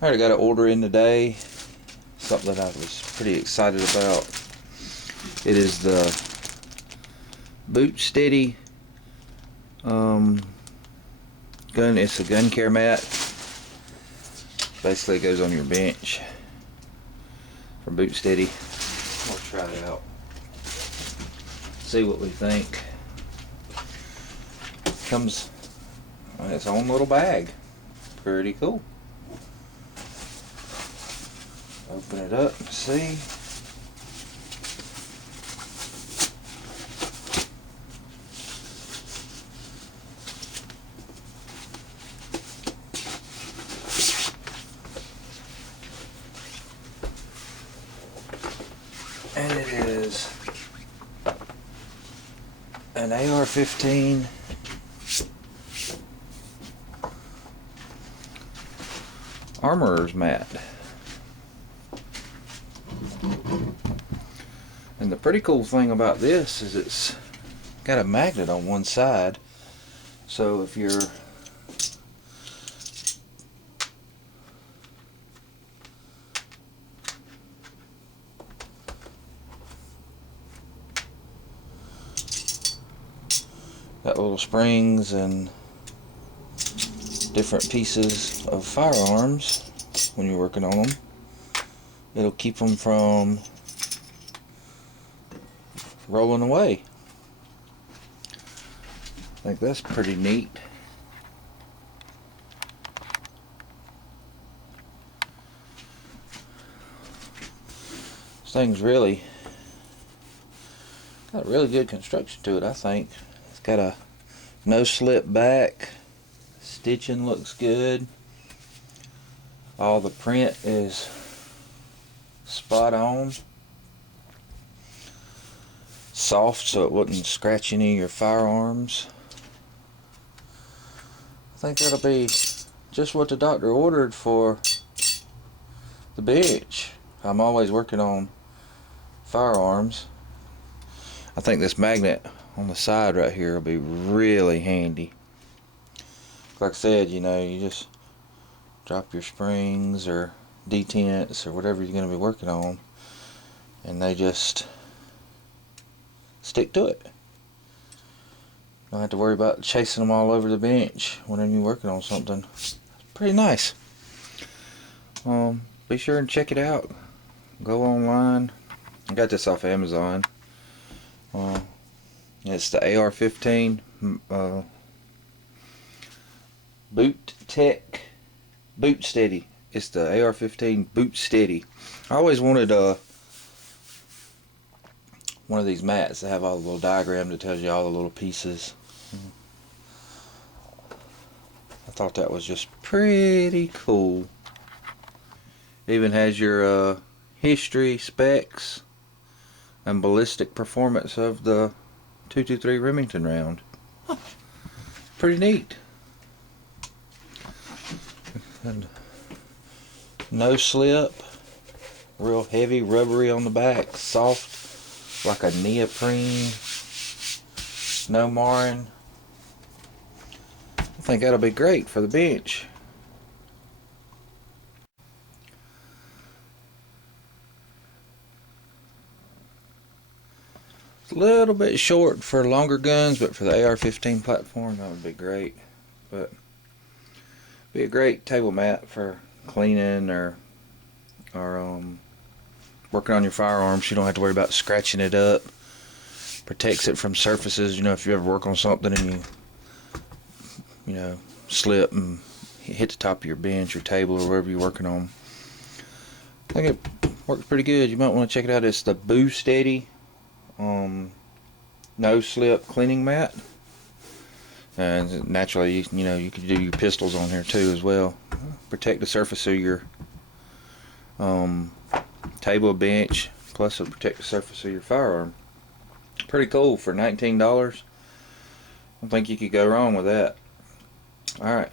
Alright, I got an order in today. Something that I was pretty excited about. It is the BOOSTEADY gun. It's a gun care mat. Basically, it goes on your bench from BOOSTEADY. We'll try it out. See what we think. Comes in its own little bag. Pretty cool. Open it up and see. And it is an AR-15 armorer's mat. And the pretty cool thing about this is it's got a magnet on one side, so if you're got little springs and different pieces of firearms when you're working on them, it'll keep them from rolling away. I think that's pretty neat. This thing's really got a really good construction to it, I think. It's got a no slip back. Stitching looks good. All the print is spot on. Soft, so it wouldn't scratch any of your firearms. I think that'll be just what the doctor ordered for the bench. I'm always working on firearms. I think this magnet on the side right here will be really handy. Like I said, you know, you just drop your springs or detents or whatever you're going to be working on, and they just stick to it. Don't have to worry about chasing them all over the bench whenever you're working on something. Pretty nice. Be sure and check it out. Go online. I got this off Amazon. It's the AR-15 BOOSTEADY. It's the AR-15 BOOSTEADY. I always wanted one of these mats that have all the little diagram that tells you all the little pieces. I thought that was just pretty cool. It even has your history, specs, and ballistic performance of the 223 Remington round. Pretty neat. And no slip, real heavy, rubbery on the back, soft like a neoprene, no marring. I think that'll be great for the bench. It's a little bit short for longer guns, but for the AR-15 platform that would be great. But be a great table mat for cleaning or working on your firearms. You don't have to worry about scratching it up. Protects it from surfaces. You know, if you ever work on something and you know, slip and hit the top of your bench or table or wherever you're working on. I think it works pretty good. You might want to check it out. It's the BOOSTEADY no slip cleaning mat. And naturally, you know, you can do your pistols on here too as well. Protect the surface of your table, bench, plus it'll protect the surface of your firearm. Pretty cool for $19. I don't think you could go wrong with that. Alright,